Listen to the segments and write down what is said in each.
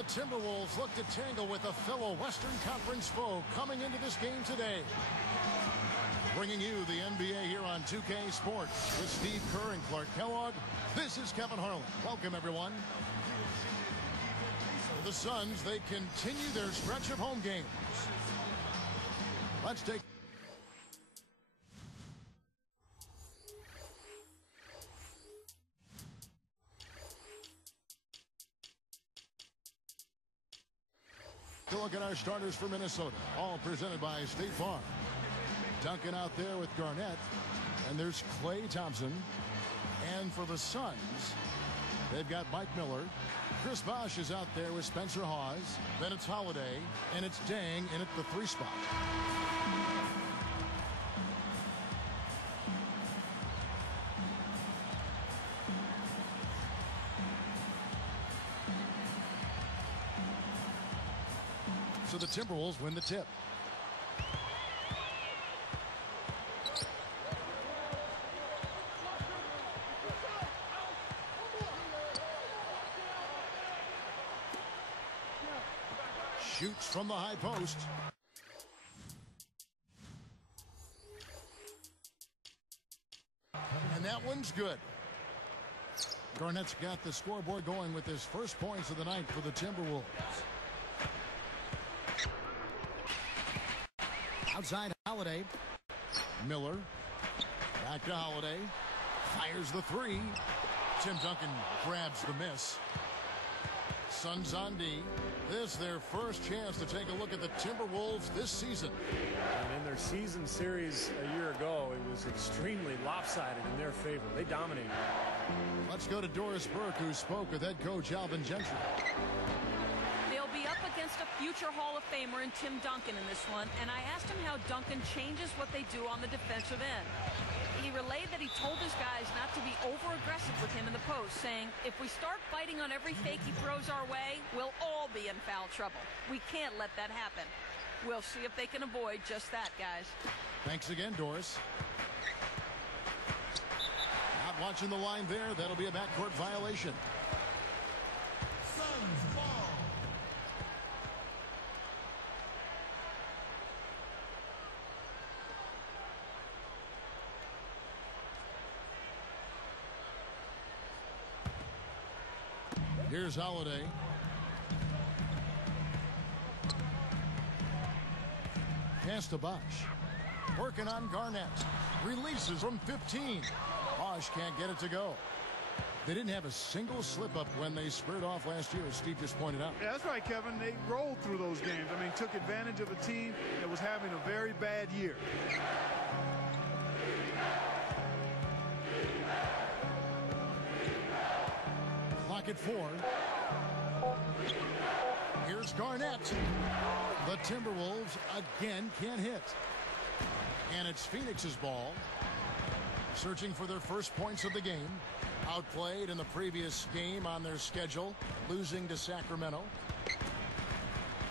The Timberwolves look to tangle with a fellow Western Conference foe coming into this game today. Bringing you the NBA here on 2K Sports with Steve Kerr and Clark Kellogg. This is Kevin Harlan. Welcome, everyone. For the Suns, they continue their stretch of home games. Let's take a look at our starters for Minnesota, all presented by State Farm. Duncan out there with Garnett, and there's Klay Thompson. And for the Suns, they've got Mike Miller. Chris Bosh is out there with Spencer Hawes. Then it's Holiday, and it's Dang in at the 3 spot. So the Timberwolves win the tip. Shoots from the high post. And that one's good. Garnett's got the scoreboard going with his first points of the night for the Timberwolves. Outside Holiday. Miller. Back to Holiday. Fires the 3. Tim Duncan grabs the miss. Suns on D. This is their first chance to take a look at the Timberwolves this season. And in their season series a year ago, it was extremely lopsided in their favor. They dominated. Let's go to Doris Burke, who spoke with head coach Alvin Gentry. They'll be up against a future Hall of Famer in Tim Duncan in this one, and I asked him how Duncan changes what they do on the defensive end. He relayed that he told his guys not to be over-aggressive with him in the post, saying, if we start fighting on every fake he throws our way, we'll all be in foul trouble. We can't let that happen. We'll see if they can avoid just that, guys. Thanks again, Doris. Not watching the line there. That'll be a backcourt violation. Suns ball. Here's Holiday. Pass to Bosh. Working on Garnett. Releases from 15. Bosh can't get it to go. They didn't have a single slip-up when they squared off last year, as Steve just pointed out. Yeah, that's right, Kevin. They rolled through those games. I mean, took advantage of a team that was having a very bad year. Clock at 4. Here's Garnett. The Timberwolves again can't hit. And it's Phoenix's ball. Searching for their first points of the game. Outplayed in the previous game on their schedule, losing to Sacramento.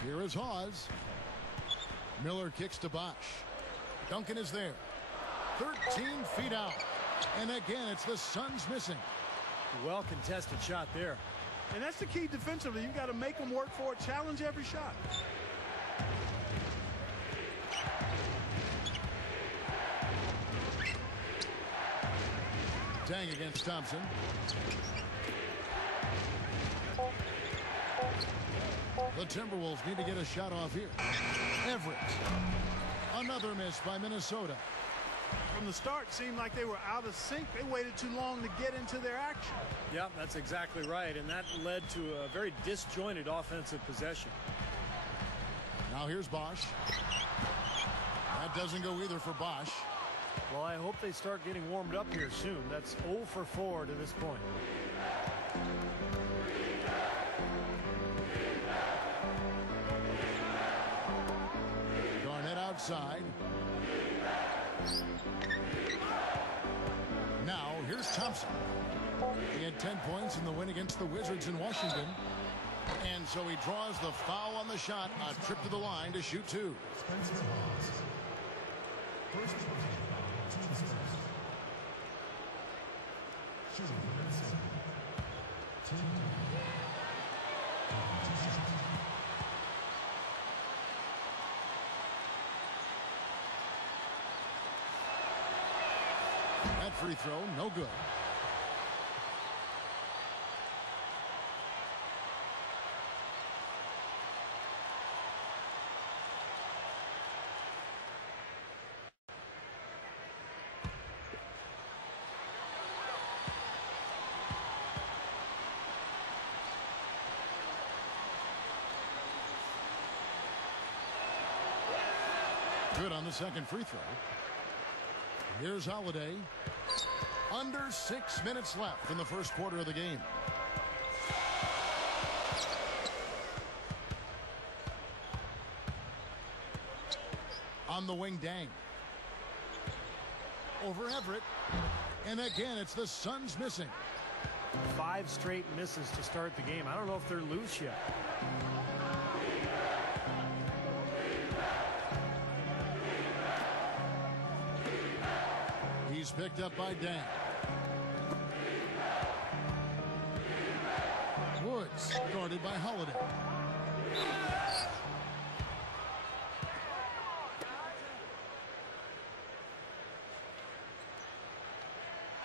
Here is Hawes. Miller kicks to Bosh. Duncan is there. 13 feet out. And again, it's the Suns missing. Well contested shot there. And that's the key defensively. You've got to make them work for it. Challenge every shot. Dang against Thompson. The Timberwolves need to get a shot off here. Everett. Another miss by Minnesota. From the start, it seemed like they were out of sync. They waited too long to get into their action. Yep, that's exactly right, and that led to a very disjointed offensive possession. Now here's Bosh. That doesn't go either for Bosh. Well, I hope they start getting warmed up here soon. That's 0 for 4 to this point. Garnett outside. Now, here's Thompson. He had 10 points in the win against the Wizards in Washington. And so he draws the foul on the shot. A trip to the line to shoot 2. That free throw, no good. Good on the second free throw. Here's Holiday. Under 6 minutes left in the first quarter of the game. On the wing, Dang. Over Everett. And again, it's the Suns missing. 5 straight misses to start the game. I don't know if they're loose yet. He's picked up by Dang. Woods guarded by Holiday.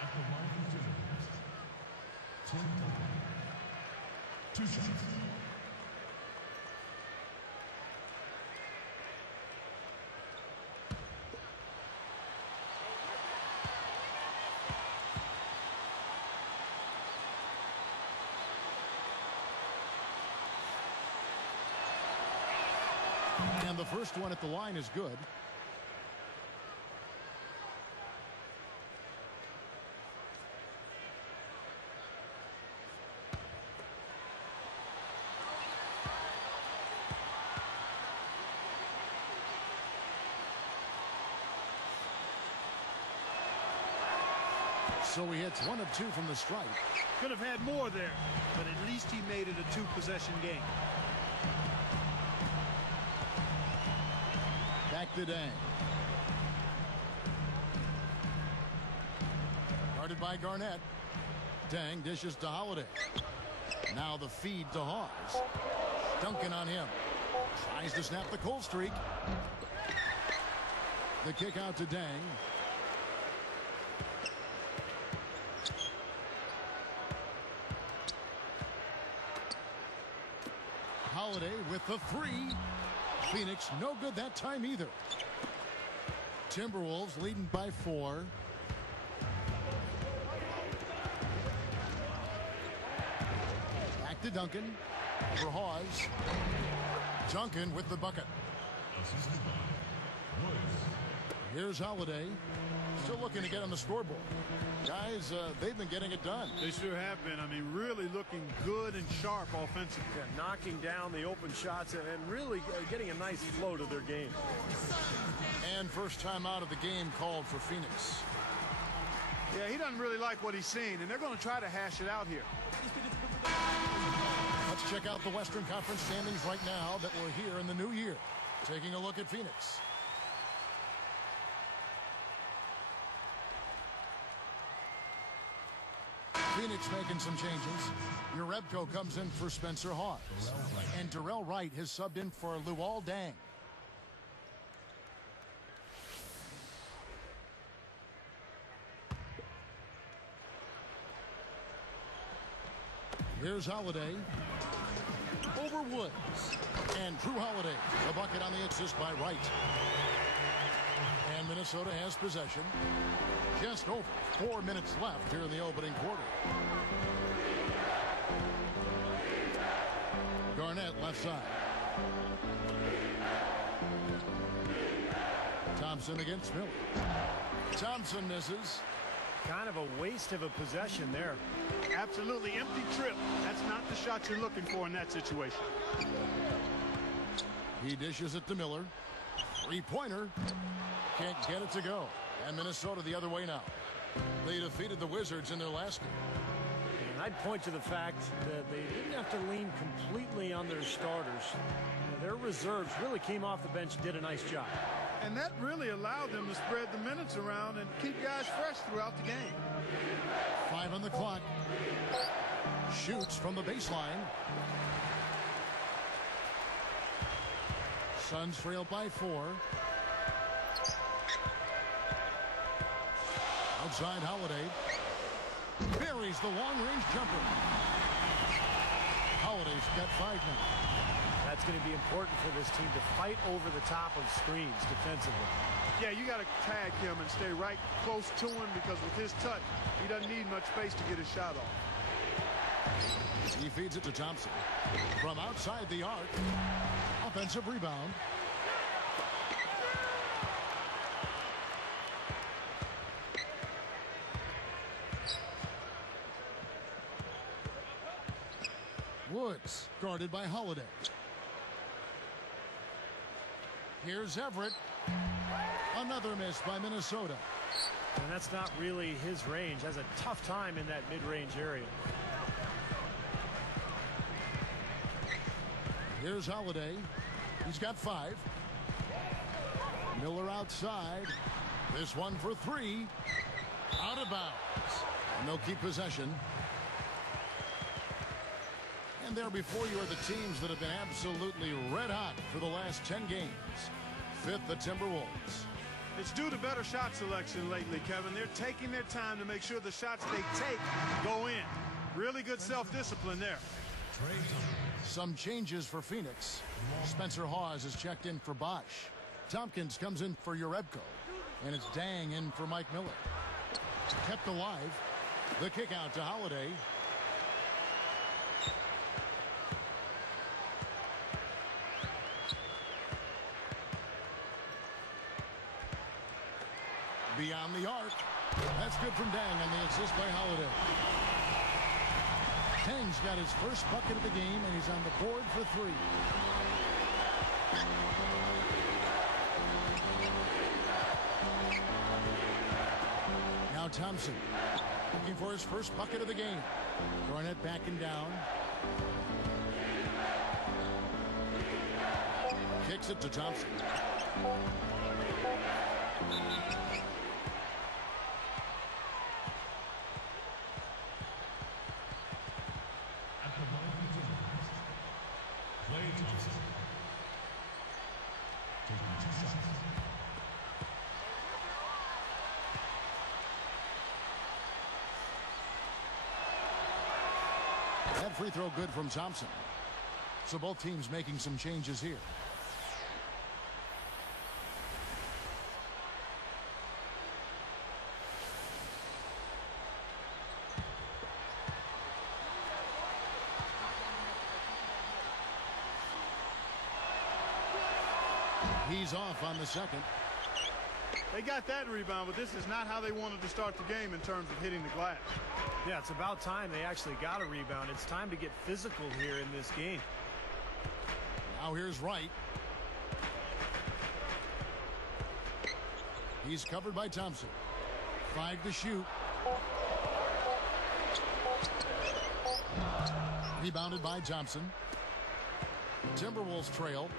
At the line of difference, Tim Duncan. 2 shots. And the first one at the line is good. So he hits 1 of 2 from the strike. Could have had more there, but at least he made it a 2-possession game. Back to Dang. Guarded by Garnett. Dang dishes to Holiday. Now the feed to Hawes. Duncan on him. Tries to snap the cold streak. The kick out to Dang. Holiday with the 3. Phoenix no good that time either. Timberwolves leading by 4. Back to Duncan for Hawes. Duncan with the bucket. Here's Holiday. Still looking to get on the scoreboard. Guys, they've been getting it done. They sure have been. I mean, really looking good and sharp offensively. Yeah, knocking down the open shots and really getting a nice flow to their game. And first time out of the game called for Phoenix. Yeah, he doesn't really like what he's seeing, and they're going to try to hash it out here. Let's check out the Western Conference standings right now that we're here in the new year. Taking a look at Phoenix. Phoenix making some changes. Urebko comes in for Spencer Hawes. And Darrell Wright has subbed in for Luol Deng. Here's Holiday. Over Woods. And Drew Holiday. The bucket on the assist by Wright. And Minnesota has possession. Just over 4 minutes left here in the opening quarter. Garnett left side. Thompson against Miller. Thompson misses. Kind of a waste of a possession there. Absolutely empty trip. That's not the shot you're looking for in that situation. He dishes it to Miller. 3-pointer. Can't get it to go. And Minnesota the other way now. They defeated the Wizards in their last game. And I'd point to the fact that they didn't have to lean completely on their starters. Their reserves really came off the bench, did a nice job. And that really allowed them to spread the minutes around and keep guys fresh throughout the game. 5 on the clock. Shoots from the baseline. Suns trail by 4. Now Outside Holiday. Buries the long-range jumper. Holiday's got 5 now. That's going to be important for this team to fight over the top of screens defensively. Yeah, you got to tag him and stay right close to him because with his touch, he doesn't need much space to get his shot off. He feeds it to Thompson. From outside the arc. Offensive rebound. Woods, guarded by Holiday. Here's Everett. Another miss by Minnesota. And that's not really his range. Has a tough time in that mid-range area. Here's Holiday. He's got 5. Miller outside. This one for 3. Out of bounds. And they'll keep possession. And there before you are the teams that have been absolutely red hot for the last 10 games. Fifth, the Timberwolves. It's due to better shot selection lately, Kevin. They're taking their time to make sure the shots they take go in. Really good self-discipline there. Some changes for Phoenix. Spencer Hawes is checked in for Bosch. Tompkins comes in for Urebko. And it's Dang in for Mike Miller. Kept alive. The kick out to Holiday. Beyond the arc. That's good from Dang on the assist by Holiday. Dang's got his first bucket of the game, and he's on the board for 3. Now Thompson looking for his first bucket of the game. Garnett backing down. Kicks it to Thompson. That free throw good from Thompson. So both teams making some changes here. He's off on the second. They got that rebound, but this is not how they wanted to start the game in terms of hitting the glass. Yeah, it's about time they actually got a rebound. It's time to get physical here in this game. Now here's Wright. He's covered by Thompson. 5 to shoot. Rebounded by Thompson. Timberwolves trail.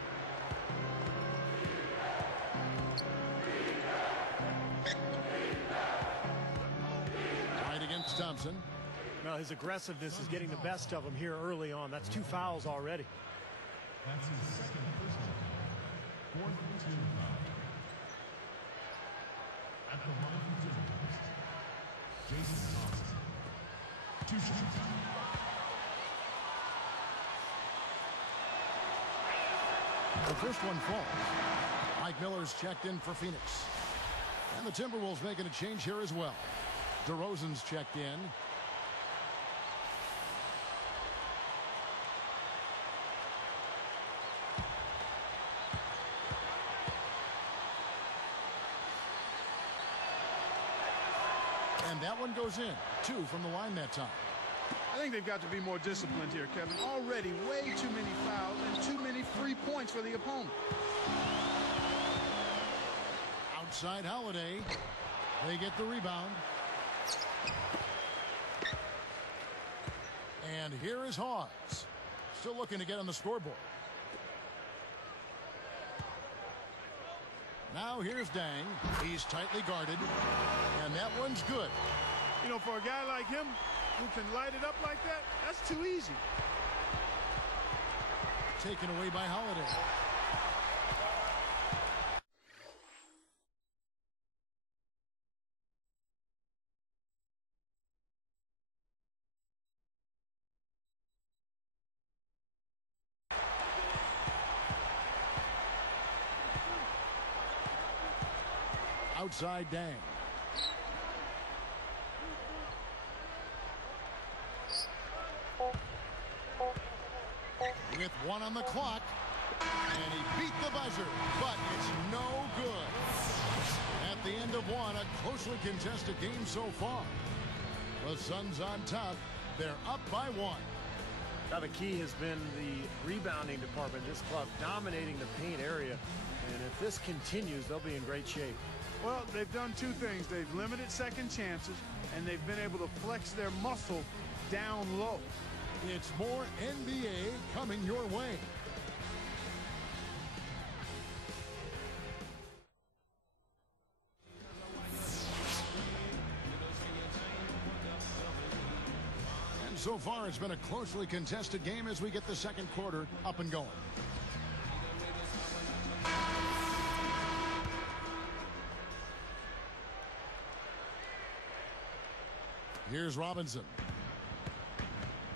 Thompson. Well, his aggressiveness is getting the best of him here early on. That's 2 fouls already. That's his second personal foul. 4th team foul. At the line for Timberwolves, Jason Thompson. 2 shots. The first one falls. Mike Miller's checked in for Phoenix. And the Timberwolves making a change here as well. DeRozan's checked in. And that one goes in. 2 from the line that time. I think they've got to be more disciplined here, Kevin. Already way too many fouls and too many free points for the opponent. Outside Holiday. They get the rebound. And here is Hawes. Still looking to get on the scoreboard. Now here's Dang. He's tightly guarded. And that one's good. You know, for a guy like him who can light it up like that, that's too easy. Taken away by Holiday. outside Dang. With 1 on the clock. And he beat the buzzer, but it's no good. At the end of 1, a closely contested game so far. The Suns on top. They're up by 1. Now the key has been the rebounding department. This club dominating the paint area. And if this continues, they'll be in great shape. Well, they've done two things. They've limited second chances, and they've been able to flex their muscle down low. It's more NBA coming your way. And so far, it's been a closely contested game as we get the second quarter up and going. Here's Robinson.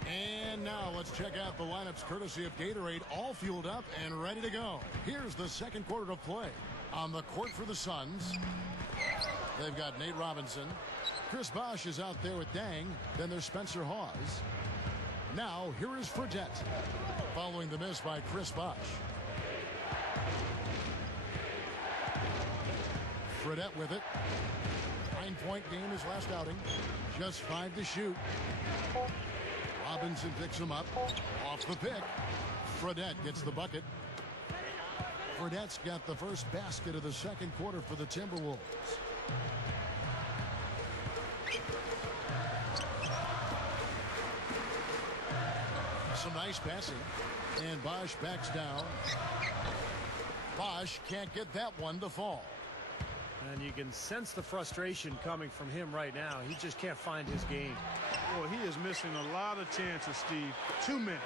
And now let's check out the lineups courtesy of Gatorade, all fueled up and ready to go. Here's the second quarter of play. On the court for the Suns, they've got Nate Robinson. Chris Bosh is out there with Dang. Then there's Spencer Hawes. Now here is Fredette, following the miss by Chris Bosh. Fredette with it. 9-point game his last outing. Just 5 to shoot. Robinson picks him up. Off the pick. Fredette gets the bucket. Fredette's got the first basket of the second quarter for the Timberwolves. Some nice passing. And Bosh backs down. Bosh can't get that one to fall. And you can sense the frustration coming from him right now. He just can't find his game. Well, he is missing a lot of chances, Steve. Too many.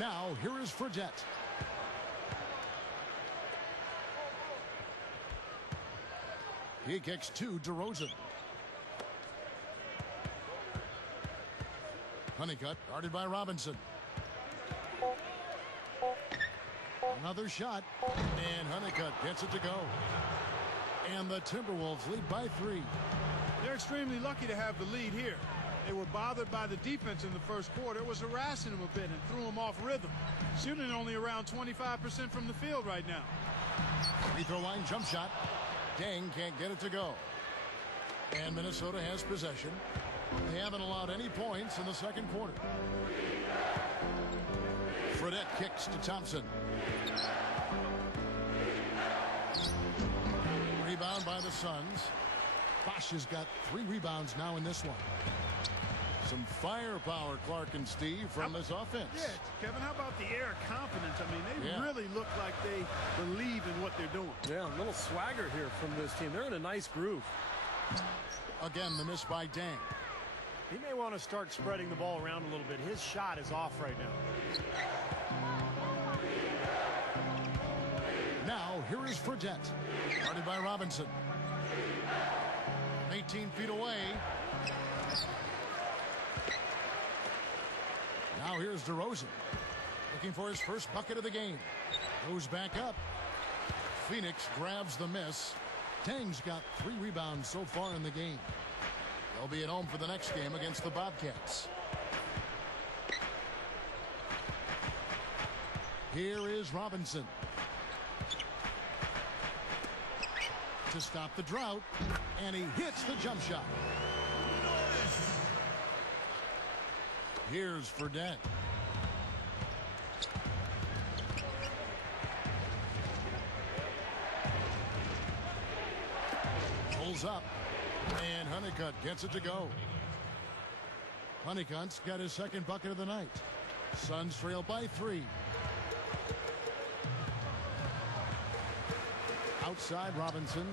Now, here is Fredette. He kicks to DeRozan. Honeycutt guarded by Robinson. Another shot. And Honeycutt gets it to go. And the Timberwolves lead by 3. They're extremely lucky to have the lead here. They were bothered by the defense in the first quarter. It was harassing them a bit and threw them off rhythm. Shooting only around 25% from the field right now. Free throw line jump shot. Dang can't get it to go. And Minnesota has possession. They haven't allowed any points in the second quarter. Fredette kicks to Thompson. Rebound by the Suns. Bosh has got 3 rebounds now in this one. Some firepower, Clark and Steve, from this offense. Yeah, Kevin, how about the air confidence? I mean, they really look like they believe in what they're doing. Yeah, a little swagger here from this team. They're in a nice groove. Again, the miss by Dang. He may want to start spreading the ball around a little bit. His shot is off right now. Now, here is Fredette. Guarded by Robinson. 18 feet away. Now here's DeRozan. Looking for his first bucket of the game. Goes back up. Phoenix grabs the miss. Dang's got 3 rebounds so far in the game. They'll be at home for the next game against the Bobcats. Here is Robinson. To stop the drought, and he hits the jump shot. Here's Fredette. Pulls up, and Honeycutt gets it to go. Honeycutt's got his second bucket of the night. Suns trail by 3. Outside Robinson.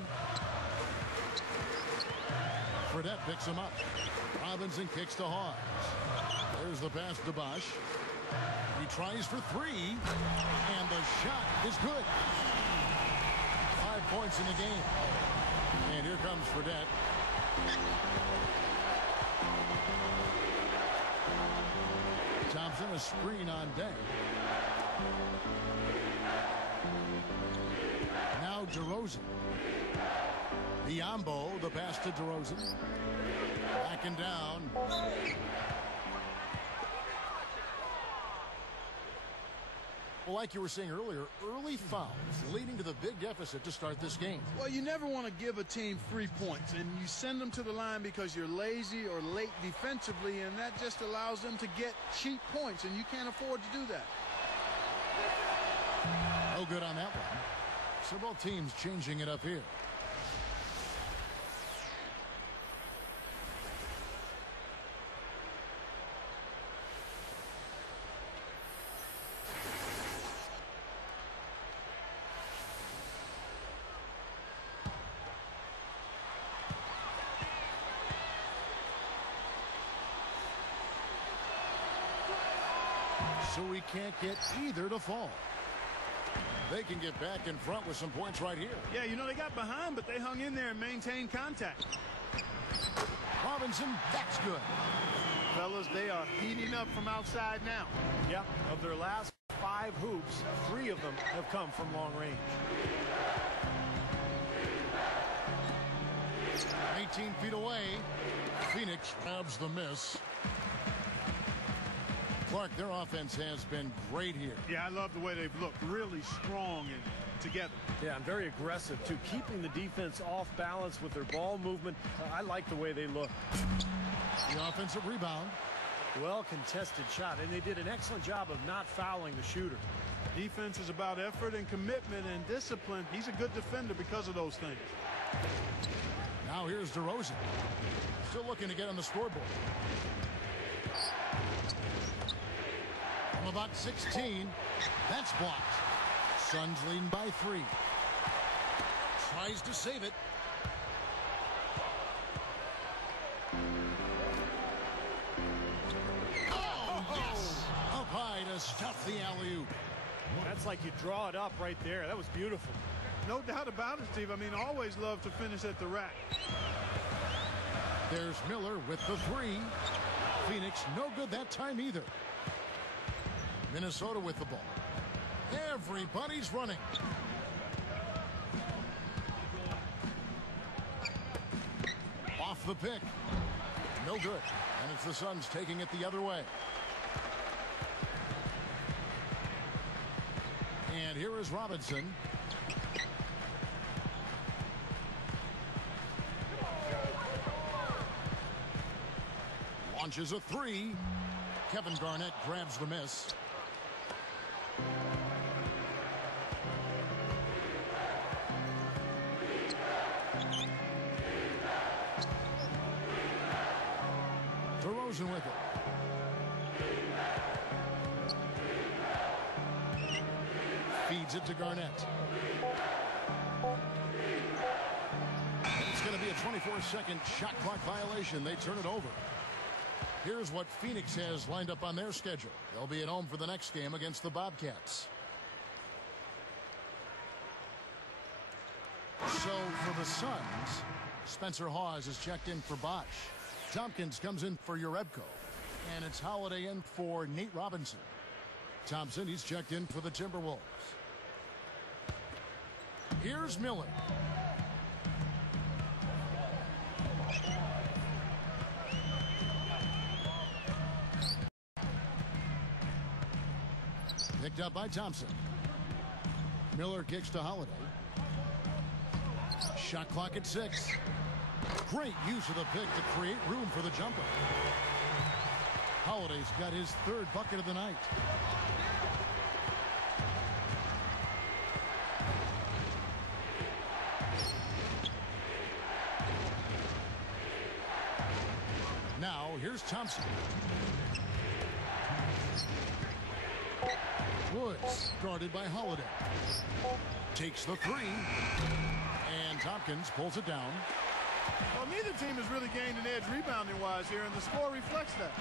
Fredette picks him up. Robinson kicks to Hawes. There's the pass to Bosh. He tries for 3, and the shot is good. 5 points in the game. And here comes Fredette. Thompson, a screen on Dang. Now DeRozan. Biombo, the pass to DeRozan. Back and down. Well, like you were saying earlier, early fouls leading to the big deficit to start this game. Well, you never want to give a team free points, and you send them to the line because you're lazy or late defensively, and that just allows them to get cheap points, and you can't afford to do that. No good on that one. So both teams changing it up here. So we can't get either to fall. They can get back in front with some points right here. Yeah, you know, they got behind, but they hung in there and maintained contact. Robinson, that's good. Fellas, they are heating up from outside now. Yep, of their last 5 hoops, 3 of them have come from long range. 18 feet away. Phoenix grabs the miss. Clark, their offense has been great here. Yeah, I love the way they've looked. Really strong and together. Yeah, and very aggressive, too. Keeping the defense off balance with their ball movement. I like the way they look. The offensive rebound. Well contested shot, and they did an excellent job of not fouling the shooter. Defense is about effort and commitment and discipline. He's a good defender because of those things. Now here's DeRozan. Still looking to get on the scoreboard. From about 16. That's blocked. Suns leading by 3. Tries to save it. Oh, yes! Up high to stuff the alley-oop. That's like you draw it up right there. That was beautiful. No doubt about it, Steve. I mean, always love to finish at the rack. There's Miller with the 3. Phoenix no good that time either. Minnesota with the ball. Everybody's running. Off the pick. No good. And it's the Suns taking it the other way. And here is Robinson. Launches a 3. Kevin Garnett grabs the miss. DeRozan with it. Feeds it to Garnett. It's going to be a 24-second shot clock violation. They turn it over. Here's what Phoenix has lined up on their schedule. They'll be at home for the next game against the Bobcats. So for the Suns, Spencer Hawes is checked in for Bosch. Tompkins comes in for Urebko. And it's Holiday in for Nate Robinson. Thompson, he's checked in for the Timberwolves. Here's Miller. Picked up by Thompson. Miller kicks to Holiday. Shot clock at 6. Great use of the pick to create room for the jumper. Holiday's got his 3rd bucket of the night. Now here's Thompson. Woods guarded by Holiday. Takes the 3. And Tompkins pulls it down. Well, neither team has really gained an edge rebounding-wise here, and the score reflects that.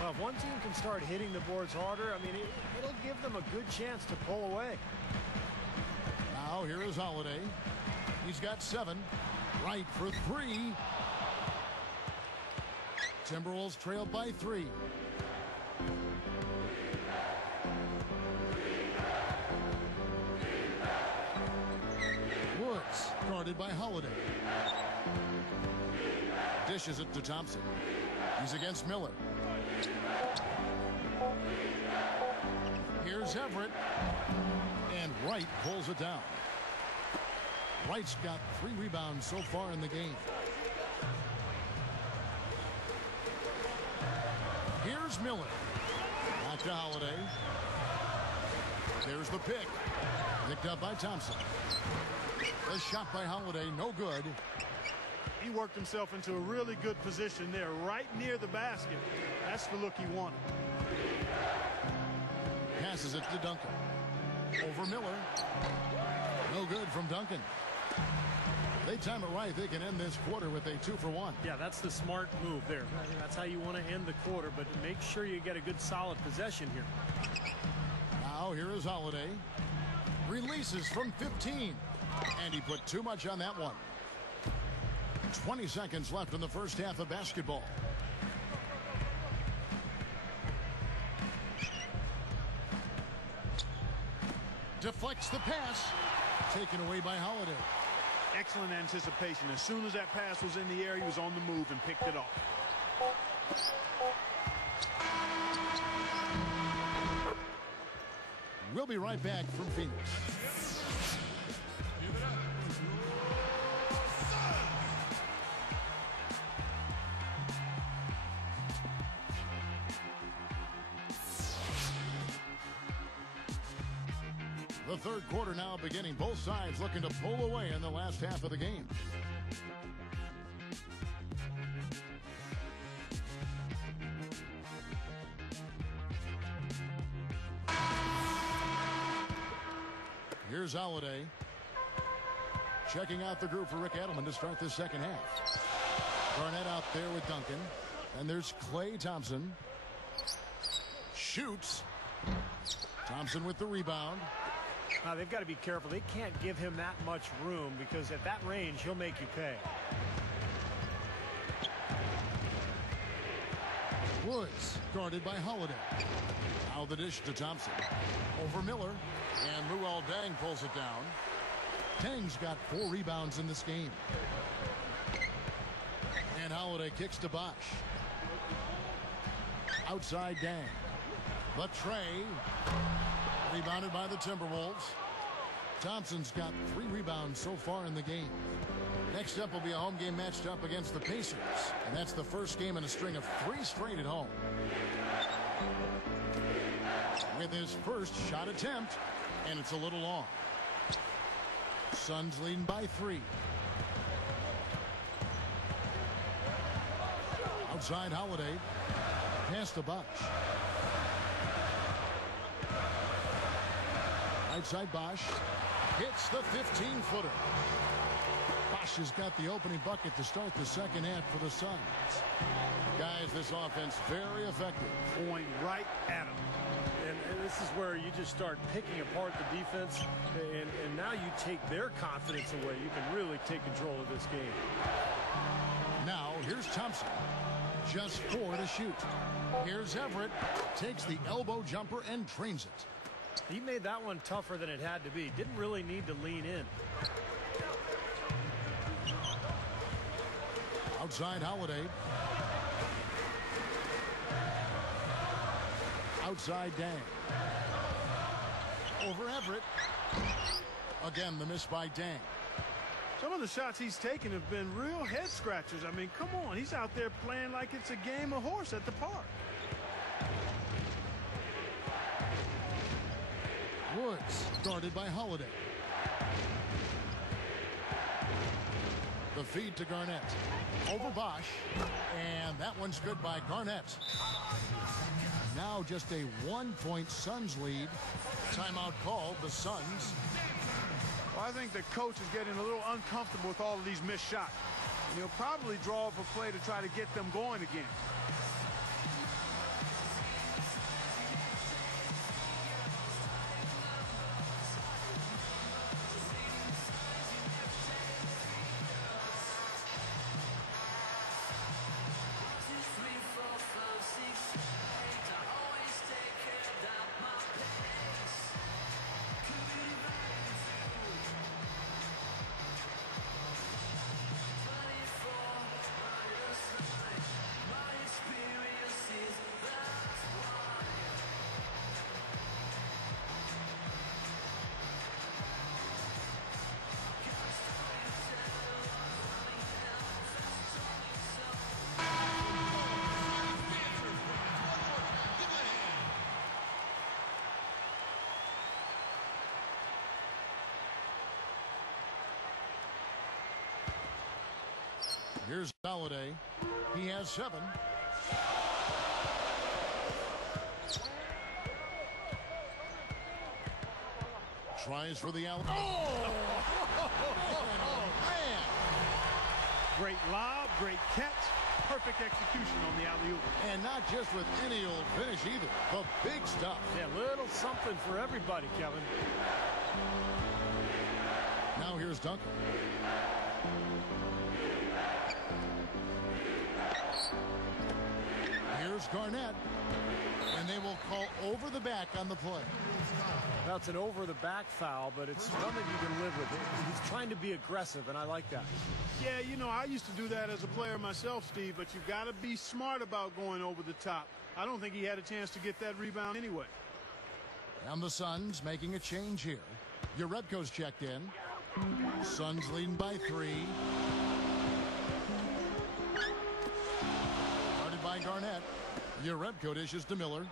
Well, if one team can start hitting the boards harder, I mean, it'll give them a good chance to pull away. Now here is Holiday. He's got 7. Right for 3. Timberwolves trail by 3. Woods guarded by Holiday. Dishes it to Thompson. He's against Miller. Here's Everett. And Wright pulls it down. Wright's got 3 rebounds so far in the game. Here's Miller. Back to Holiday. There's the pick. Picked up by Thompson. The shot by Holiday, no good. He worked himself into a really good position there, right near the basket. That's the look he wanted. Passes it to Duncan. Over Miller. No good from Duncan. They time it right. They can end this quarter with a 2-for-1. Yeah, that's the smart move there. That's how you want to end the quarter, but make sure you get a good solid possession here. Now here is Holiday. Releases from 15. And he put too much on that one. 20 seconds left in the first half of basketball. Deflects the pass. Taken away by Holiday. Excellent anticipation. As soon as that pass was in the air, he was on the move and picked it off. We'll be right back from Phoenix. The third quarter now beginning. Both sides looking to pull away in the last half of the game. Here's Holiday. Checking out the group for Rick Edelman to start this second half. Garnett out there with Duncan. And there's Klay Thompson. Shoots. Thompson with the rebound. Now, they've got to be careful. They can't give him that much room because at that range, he'll make you pay. Woods guarded by Holiday. Now the dish to Thompson. Over Miller. And Luol Deng pulls it down. Deng's got 4 rebounds in this game. And Holiday kicks to Bosch. Outside Deng. The tray. Rebounded by the Timberwolves. Thompson's got 3 rebounds so far in the game. Next up will be a home game matched up against the Pacers. And that's the first game in a string of 3 straight at home. With his first shot attempt. And it's a little long. Suns leading by 3. Outside Holiday. Pass to Bosch. Outside Bosch. Hits the 15-footer. Bosch has got the opening bucket to start the second half for the Suns. Guys, this offense very effective. Point right at him. And this is where you just start picking apart the defense, and now you take their confidence away. You can really take control of this game. Now, here's Thompson. Just 4 to shoot. Here's Everett. Takes the elbow jumper and trains it. He made that one tougher than it had to be. Didn't really need to lean in. Outside Holiday. Outside Deng. Over Everett. Again, the miss by Deng. Some of the shots he's taken have been real head scratchers. I mean, come on. He's out there playing like it's a game of horse at the park. Woods guarded by Holiday. The feed to Garnett. Over Bosch. And that one's good by Garnett. Now just a 1-point Suns lead. Timeout called. The Suns. Well, I think the coach is getting a little uncomfortable with all of these missed shots. And he'll probably draw up a play to try to get them going again. Here's Holiday. He has 7. Tries for the alley. Oh! Man! Great lob, great catch, perfect execution on the alley-oop. And not just with any old finish either. The big stuff. Yeah, little something for everybody, Kevin. Now here's Duncan. Here's Garnett. And they will call over the back on the play. That's an over-the-back foul, but it's one that you can live with. He's trying to be aggressive, and I like that. Yeah, you know, I used to do that as a player myself, Steve, but you've got to be smart about going over the top. I don't think he had a chance to get that rebound anyway. And the Suns making a change here. Urebko's checked in. Suns leading by 3. Guarded by Garnett. Urebko dishes to Miller.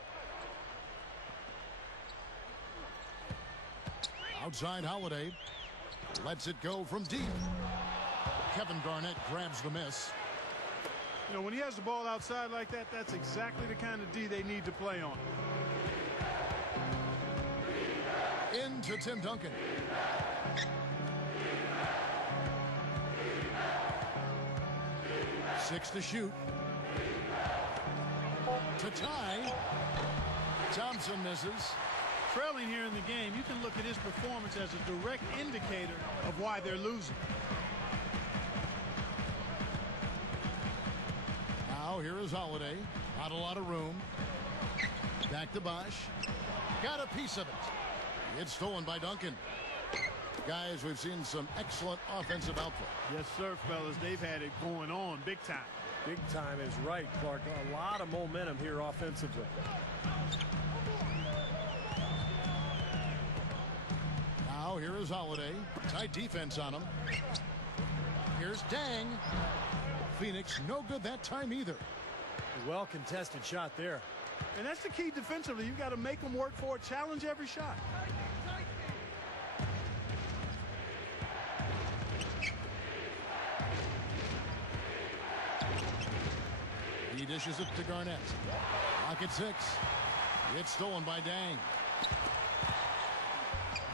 Outside Holiday. Lets it go from deep. Kevin Garnett grabs the miss. You know, when he has the ball outside like that, that's exactly the kind of D they need to play on. Into Tim Duncan. Six to shoot. To tie. Thompson misses. Trailing here in the game, you can look at his performance as a direct indicator of why they're losing. Now here is Holiday. Not a lot of room. Back to Bosch. Got a piece of it. It's stolen by Duncan. Guys, we've seen some excellent offensive output. Yes, sir, fellas. They've had it going on big time. Big time is right, Clark. A lot of momentum here offensively. Now here is Holiday. Tight defense on him. Here's Dang. Phoenix no good that time either. A well-contested shot there. And that's the key defensively. You've got to make them work for it. Challenge every shot. He dishes it to Garnett. Lock at 6. It's stolen by Dang.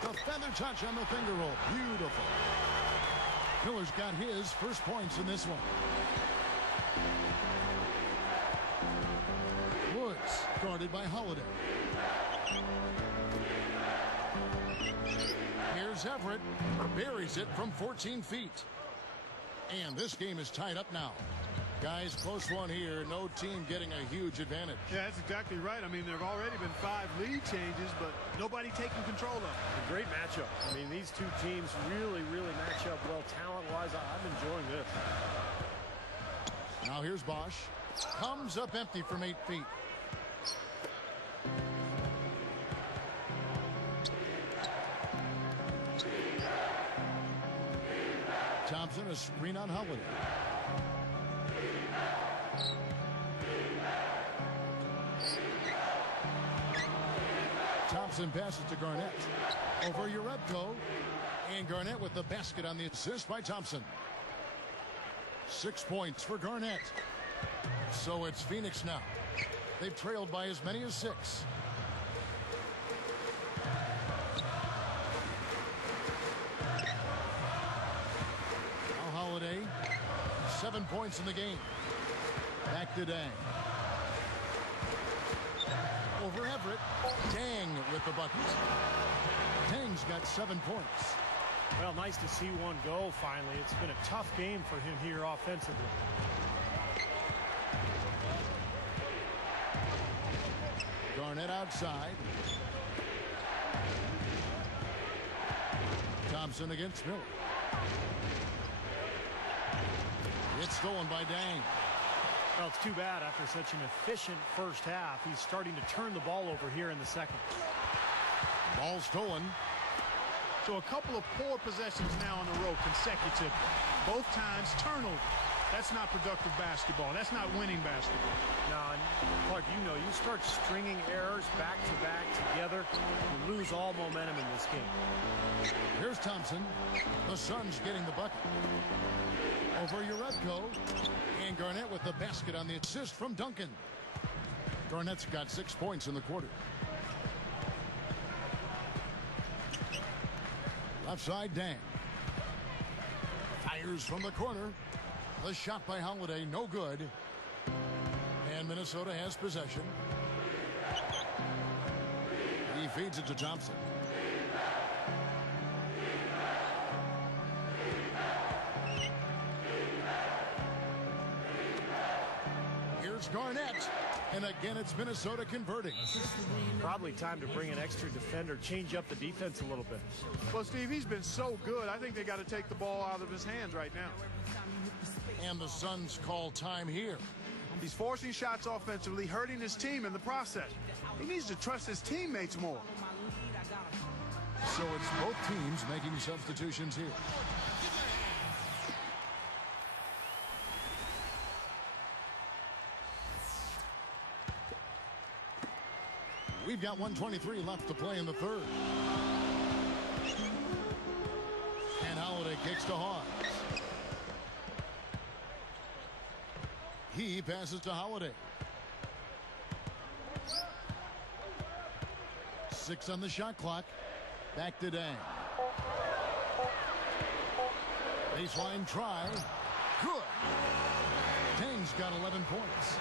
The feather touch on the finger roll. Beautiful. Miller's got his first points in this one. Woods guarded by Holiday. Here's Everett. Buries it from 14 feet. And this game is tied up now. Guys, close one here. No team getting a huge advantage. Yeah, that's exactly right. I mean, there have already been 5 lead changes, but nobody taking control of it. A great matchup. I mean, these two teams really match up well talent-wise. I'm enjoying this. Now here's Bosch. Comes up empty from 8 feet. Thompson, a screen on Holiday. Thompson passes to Garnett. Over Urebko. And Garnett with the basket on the assist by Thompson. 6 points for Garnett. So it's Phoenix now. They've trailed by as many as 6. Now Holiday. 7 points in the game. Back to Dang. Over Everett. Dang with the bucket. Dang's got 7 points. Well, nice to see one go finally. It's been a tough game for him here offensively. Garnett outside. Thompson against Miller. It's stolen by Dang. Well, it's too bad after such an efficient first half. He's starting to turn the ball over here in the second. Ball stolen. So a couple of poor possessions now in a row consecutive. Both times turnover. That's not productive basketball. That's not winning basketball. No, and Clark, you know, you start stringing errors back to back together, you lose all momentum in this game. Here's Thompson. The Suns getting the bucket. over Uredko. And Garnett with the basket on the assist from Duncan. Garnett's got 6 points in the quarter. Left side, Dang. Fires from the corner. The shot by Holiday, no good. And Minnesota has possession. He feeds it to Thompson. Here's Garnett. And again, it's Minnesota converting. Probably time to bring an extra defender, change up the defense a little bit. Well, Steve, he's been so good. I think they got to take the ball out of his hands right now. And the Suns call time here. He's forcing shots offensively, hurting his team in the process. He needs to trust his teammates more. So it's both teams making substitutions here. We've got 1:23 left to play in the third. And Holiday kicks to Hawes. He passes to Holiday. 6 on the shot clock. Back to Dang. Baseline try. Good. Dang's got 11 points.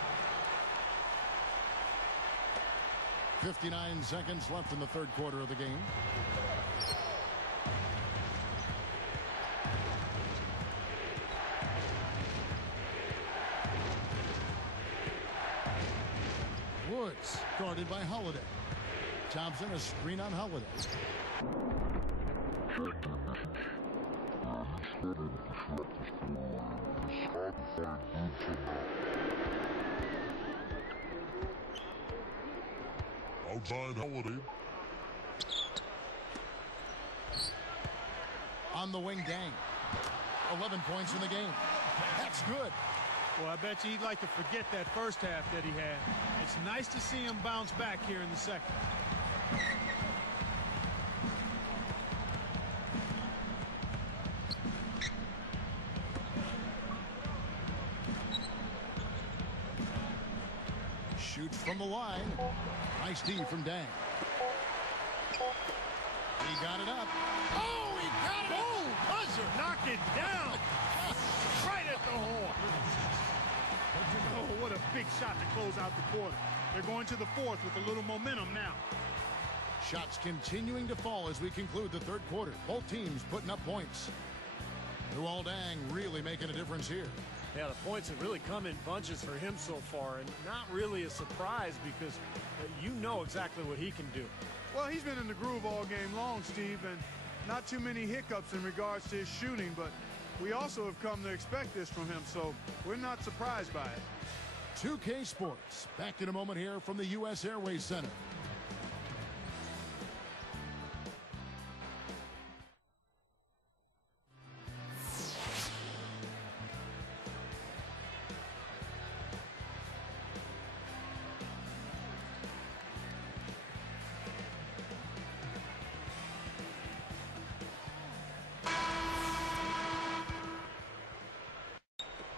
59 seconds left in the third quarter of the game. Woods guarded by Holiday. Thompson a screen on Holiday. Outside Holiday. On the wing, Dang. 11 points in the game. That's good. Well, I bet you he'd like to forget that first half that he had. It's nice to see him bounce back here in the second. Shoots from the line. Nice D from Dang. He got it up. Oh, he got it! Oh, buzzer! Knock it down! Right at the horn! Oh, what a big shot to close out the quarter. They're going to the fourth with a little momentum now. Shots continuing to fall as we conclude the third quarter. Both teams putting up points. Luol Deng really making a difference here. Yeah, the points have really come in bunches for him so far, and not really a surprise because you know exactly what he can do. Well, he's been in the groove all game long, Steve, and not too many hiccups in regards to his shooting, but we also have come to expect this from him, so we're not surprised by it. 2K Sports, back in a moment here from the U.S. Airways Center.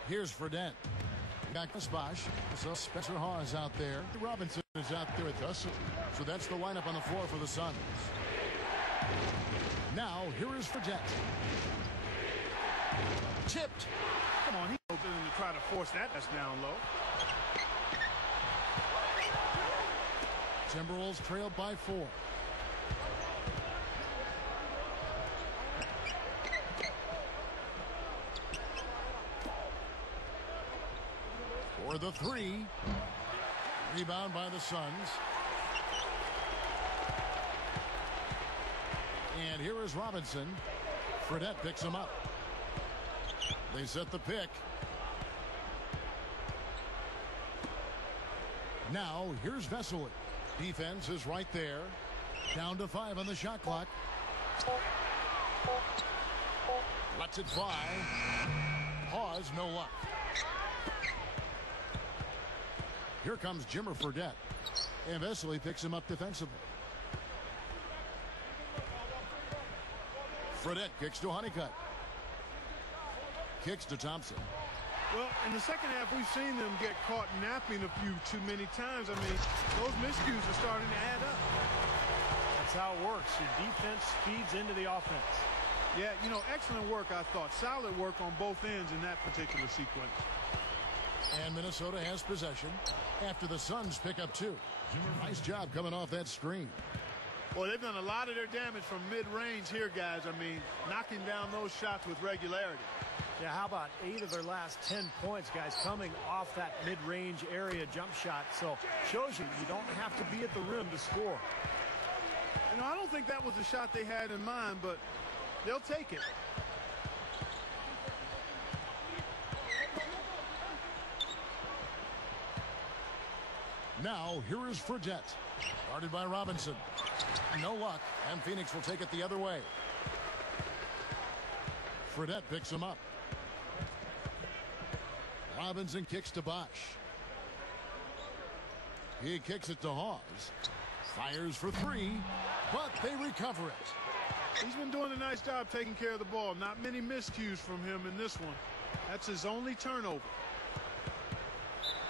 Here's Fredette. Back to Spash. So Spencer Hawes out there. Robinson is out there with us. So that's the lineup on the floor for the Suns. Now, here is Fredette. Tipped. Come on, he's open to try to force that. That's down low. Timberwolves trailed by 4. For the 3. Rebound by the Suns. And here is Robinson. Fredette picks him up. They set the pick. Now, here's Vesely. Defense is right there. Down to 5 on the shot clock. Lets it fly. Pause, no luck. Here comes Jimmer Fredette. And Vesely picks him up defensively. Fredette kicks to Honeycutt. kicks to Thompson. Well, in the second half, we've seen them get caught napping a few too many times. I mean, those miscues are starting to add up. That's how it works. Your defense feeds into the offense. Yeah, you know, excellent work, I thought. Solid work on both ends in that particular sequence. And Minnesota has possession after the Suns pick up 2. Nice job coming off that screen. Well, they've done a lot of their damage from mid-range here, guys. I mean, knocking down those shots with regularity. Yeah, how about 8 of their last 10 points, guys, coming off that mid-range area jump shot. So shows you don't have to be at the rim to score. You know, I don't think that was the shot they had in mind, but they'll take it. Now, here is Fredette. Guarded by Robinson. No luck, and Phoenix will take it the other way. Fredette picks him up. Robinson kicks to Bosch. He kicks it to Hawes. Fires for 3, but they recover it. He's been doing a nice job taking care of the ball. Not many miscues from him in this one. That's his only turnover.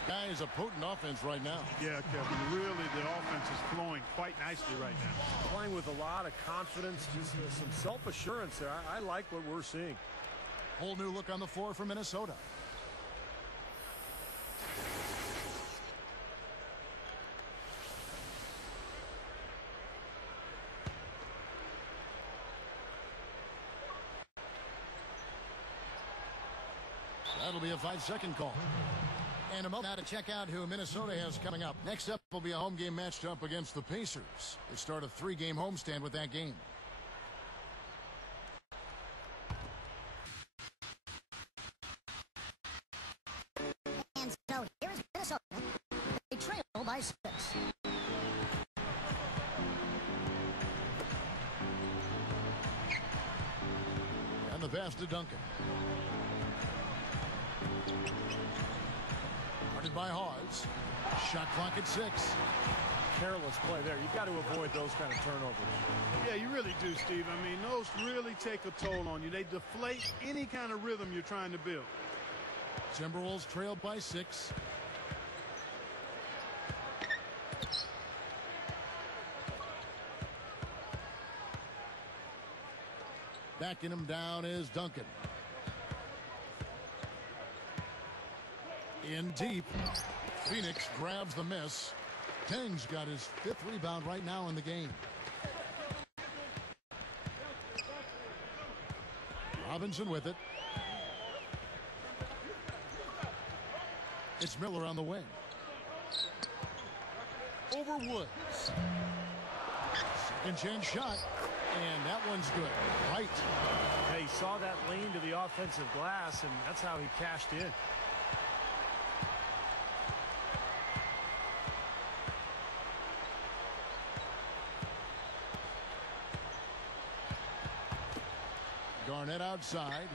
Guys, a potent offense right now. Yeah, Kevin, really the offense is flowing quite nicely right now. Playing with a lot of confidence, just some self-assurance there. I like what we're seeing. Whole new look on the floor for Minnesota. That'll be a 5-second call. And a moment now to check out who Minnesota has coming up. Next up will be a home game matched up against the Pacers. They start a 3-game homestand with that game. And so here's Minnesota. They trail by 6. And the pass to Duncan. By Hawes. Shot clock at 6. Careless play there. You've got to avoid those kind of turnovers. Yeah, you really do, Steve. I mean, those really take a toll on you. They deflate any kind of rhythm you're trying to build. Timberwolves trailed by 6. Backing him down is Duncan. In deep. Phoenix grabs the miss. Tang's got his 5th rebound right now in the game. Robinson with it. It's Miller on the wing. Over Woods. Second chance shot. And that one's good. Right. Yeah, he saw that lane to the offensive glass, and that's how he cashed in. Garnett outside.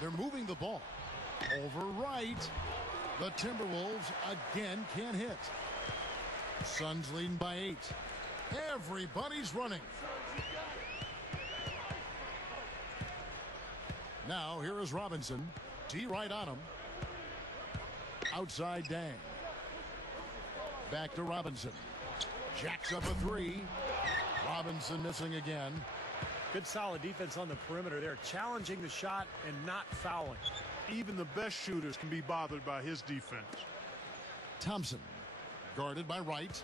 They're moving the ball. Over right. The Timberwolves again can't hit. Suns leading by 8. Everybody's running. Now here is Robinson. T right on him. Outside Dang. Back to Robinson. Jacks up a 3. Robinson missing again. Good solid defense on the perimeter there, challenging the shot and not fouling. Even the best shooters can be bothered by his defense. Thompson, guarded by Wright.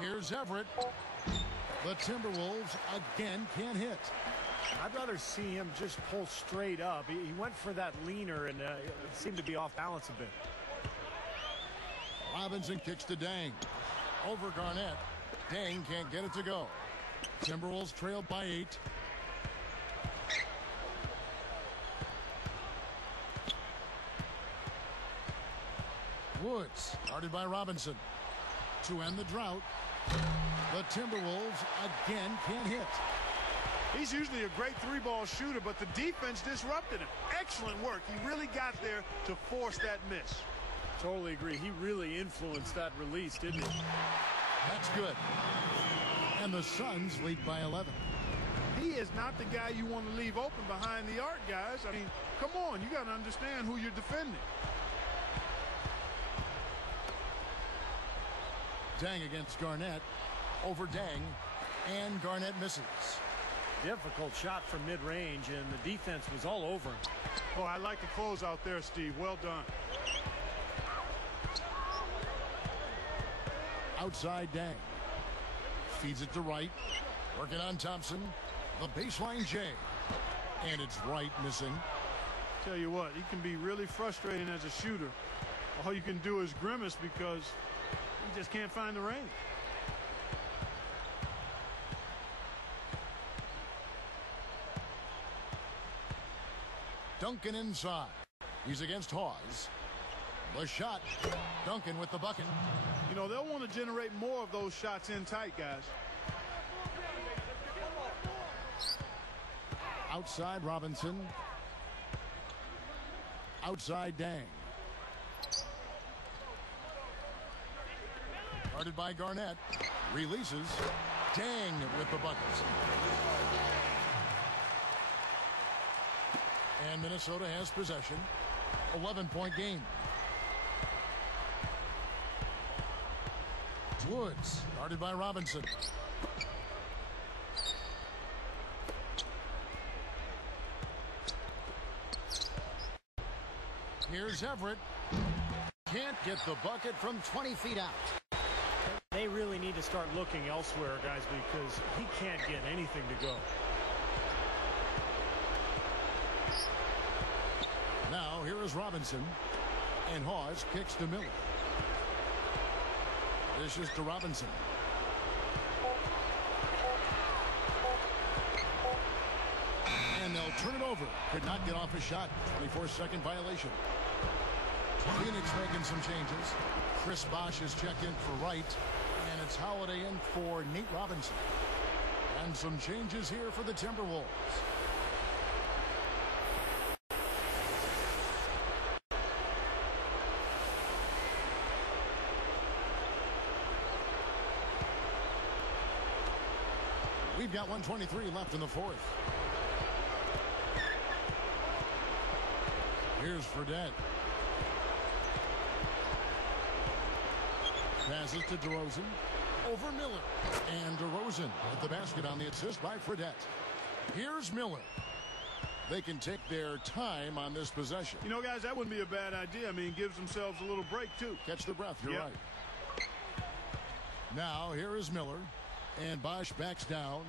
Here's Everett. The Timberwolves again can't hit. I'd rather see him just pull straight up. He went for that leaner and it seemed to be off balance a bit. Robinson kicks to Dang. Over Garnett. Dang can't get it to go. Timberwolves trailed by 8. Woods, guarded by Robinson. To end the drought, the Timberwolves again can't hit. He's usually a great 3-ball shooter, but the defense disrupted him. Excellent work. He really got there to force that miss. Totally agree. He really influenced that release, didn't he? That's good. And the Suns lead by 11. He is not the guy you want to leave open behind the arc, guys. I mean, come on, you got to understand who you're defending. Dang against Garnett. Over Dang. And Garnett misses. Difficult shot from mid-range, and the defense was all over him. Oh, I like the close out there, Steve. Well done. Outside Dang. Feeds it to Wright. Working on Thompson. The baseline J. And it's Wright missing. Tell you what, he can be really frustrating as a shooter. All you can do is grimace because he just can't find the range. Duncan inside. He's against Hawes. The shot. Duncan with the bucket. You know, they'll want to generate more of those shots in tight, guys. Outside Robinson. Outside Dang. Guarded by Garnett. Releases. Dang with the buckets. And Minnesota has possession. 11-point game. Woods. Guarded by Robinson. Here's Everett. Can't get the bucket from 20 feet out. They really need to start looking elsewhere, guys, because he can't get anything to go. Now here is Robinson. And Hawes kicks to Miller. This is to Robinson. And they'll turn it over. Could not get off a shot. 24-second violation. Phoenix making some changes. Chris Bosh is checked in for Wright. And it's Holiday in for Nate Robinson. And some changes here for the Timberwolves. We've got 1:23 left in the fourth. Here's Fredette. Passes to DeRozan. Over Miller. And DeRozan at the basket on the assist by Fredette. Here's Miller. They can take their time on this possession. You know, guys, that wouldn't be a bad idea. I mean, gives themselves a little break, too. Catch the breath. You're right. Now, here is Miller. And Bosh backs down.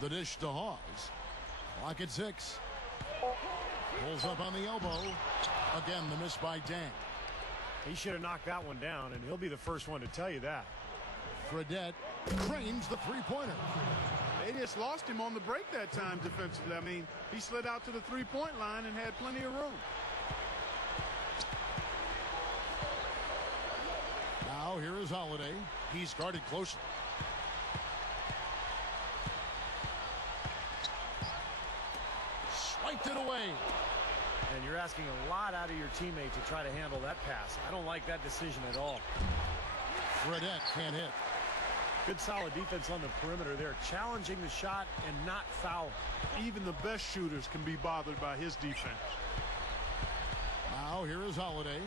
The dish to Hawes. Clock at 6. Pulls up on the elbow. Again, the miss by Dang. He should have knocked that one down, and he'll be the first one to tell you that. Fredette frames the three-pointer. They just lost him on the break that time defensively. I mean, he slid out to the three-point line and had plenty of room. Now here is Holiday. He's guarded closely. Swiped it away. And you're asking a lot out of your teammate to try to handle that pass. I don't like that decision at all. Fredette can't hit. Good solid defense on the perimeter there, challenging the shot and not fouling. Even the best shooters can be bothered by his defense. Now here is Holiday.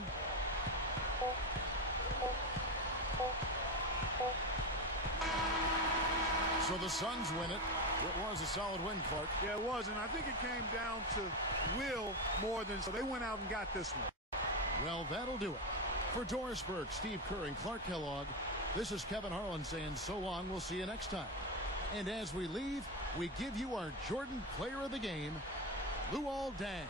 So the Suns win it. It was a solid win, Clark. Yeah, it was, and I think it came down to will more than so. They went out and got this one. Well, that'll do it. For Doris Burke, Steve Kerr, and Clark Kellogg, this is Kevin Harlan saying so long. We'll see you next time. And as we leave, we give you our Jordan Player of the Game, Luol Deng.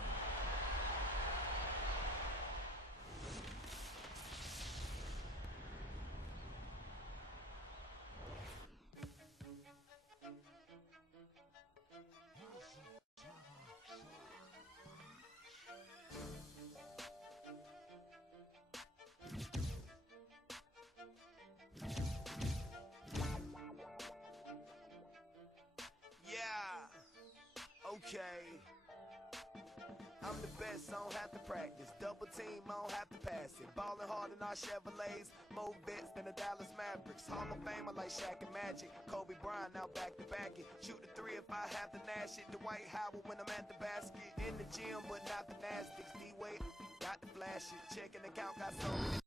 Okay. I don't have to practice. Double team, I don't have to pass it. Ballin' hard in our Chevrolets, more vets than the Dallas Mavericks. Hall of Famer like Shaq and Magic. Kobe Bryant now back to back it. Shoot the three if I have to nash it. Dwight Howard when I'm at the basket. In the gym, but not the Nasdaqs. D-Wade, got to flash it. Checking account, got so many